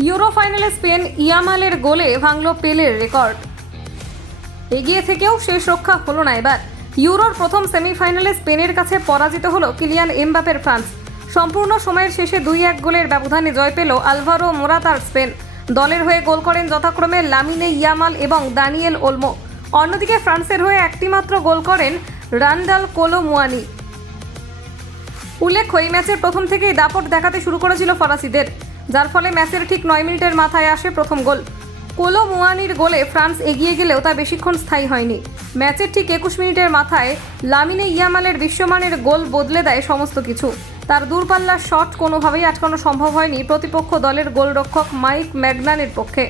Euro ফাইনালে Spain ইয়ামালের গোলে ভাঙল পেলের রেকর্ড। এগিয়ে থেকেও শেষ রক্ষা হলো না এবার। ইউরোর প্রথম সেমিফাইনালে স্পেনের কাছে পরাজিত হলো কিলিয়ান এমবাপের ফ্রান্স। সম্পূর্ণ সময়ের শেষে দুই এক গোলের ব্যবধানে জয় পেল আলভারো মোরাতার স্পেন। দলের হয়ে গোল করেন যথাক্রমে লামিনে ইয়ামাল এবং দানিয়েল ওলমো। অন্যদিকে ফ্রান্সের হয়ে একটিমাত্র গোল করেন রান্ডাল কোলো মুয়ানি উল্লেখ্য, এই ম্যাচের প্রথম থেকেই দাপট দেখাতে শুরু করেছিল ফরাসিদের। যার ফলে ম্যাচের ঠিক নয় মিনিটের মাথায় আসে প্রথম গোল। কোলো মুয়ানির গোলে ফ্রান্স এগিয়ে গেলেও তা বেশিক্ষণ স্থায়ী হয়নি। ম্যাচের ঠিক একুশ মিনিটের মাথায় লামিনে ইয়ামালের বিশ্বমানের গোল বদলে দেয় সমস্ত কিছু। তার দূরপাল্লার শট কোনোভাবেই আটকানো সম্ভব হয়নি প্রতিপক্ষ দলের গোলরক্ষক মাইক ম্যাগনানের পক্ষে।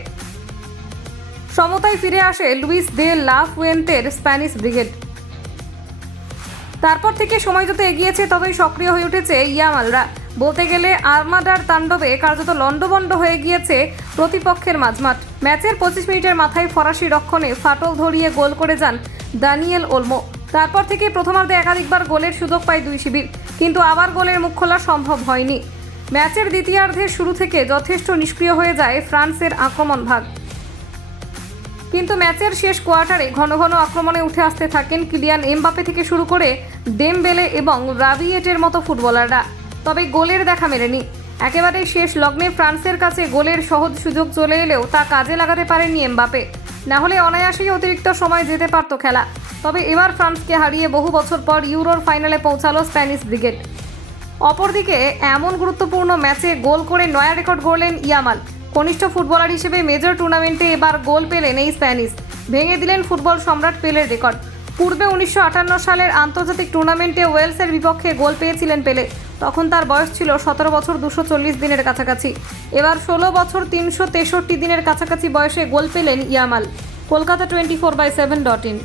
সমতায় ফিরে আসে লুইস দে লা ফুয়েন্তের স্প্যানিশ ব্রিগেড। তারপর থেকে সময় যত এগিয়েছে ততই সক্রিয় হয়ে উঠেছে ইয়ামালরা। বলতে গেলে আর্মাডার তাণ্ডবে কার্যত লণ্ডভণ্ড হয়ে গিয়েছে প্রতিপক্ষের মাঝমাঠ। ম্যাচের পঁচিশ মিনিটের মাথায় ফরাসি রক্ষণে ফাটল ধরিয়ে গোল করে যান দানিয়েল ওলমো। তারপর থেকে প্রথমার্ধে একাধিকবার গোলের সুযোগ পায় দুই শিবির, কিন্তু আবার গোলের মুখ খোলা সম্ভব হয়নি। ম্যাচের দ্বিতীয়ার্ধের শুরু থেকে যথেষ্ট নিষ্ক্রিয় হয়ে যায় ফ্রান্সের আক্রমণ ভাগ। কিন্তু ম্যাচের শেষ কোয়ার্টারে ঘন ঘন আক্রমণে উঠে আসতে থাকেন কিলিয়ান এমবাপে থেকে শুরু করে ডেমবেলে এবং রাবিয়েটের মতো ফুটবলাররা। তবে গোলের দেখা মেলেনি। একেবারে শেষ লগ্নে ফ্রান্সের কাছে গোলের সহজ সুযোগ চলে এলেও তা কাজে লাগাতে পারেননি এমবাপে না হলে অনায়াসেই অতিরিক্ত সময় যেতে পারত খেলা। তবে এবার ফ্রান্সকে হারিয়ে বহু বছর পর ইউরোর ফাইনালে পৌঁছালো স্প্যানিশ ব্রিগেড। অপরদিকে এমন গুরুত্বপূর্ণ ম্যাচে গোল করে নয়া রেকর্ড গড়লেন ইয়ামাল। কনিষ্ঠ ফুটবলার হিসেবে মেজর টুর্নামেন্টে এবার গোল পেলেন এই স্প্যানিশ। ভেঙে দিলেন ফুটবল সম্রাট পেলের রেকর্ড। পূর্বে উনিশশো আটান্ন সালের আন্তর্জাতিক টুর্নামেন্টে ওয়েলসের বিপক্ষে গোল পেয়েছিলেন পেলে। তখন তার বয়স ছিল সতেরো বছর দুশো চল্লিশ দিনের কাছাকাছি। এবার ষোলো বছর তিনশো তেষট্টি দিনের কাছাকাছি বয়সে গোল পেলেন Yamal. Kolkata twenty four by seven dot in.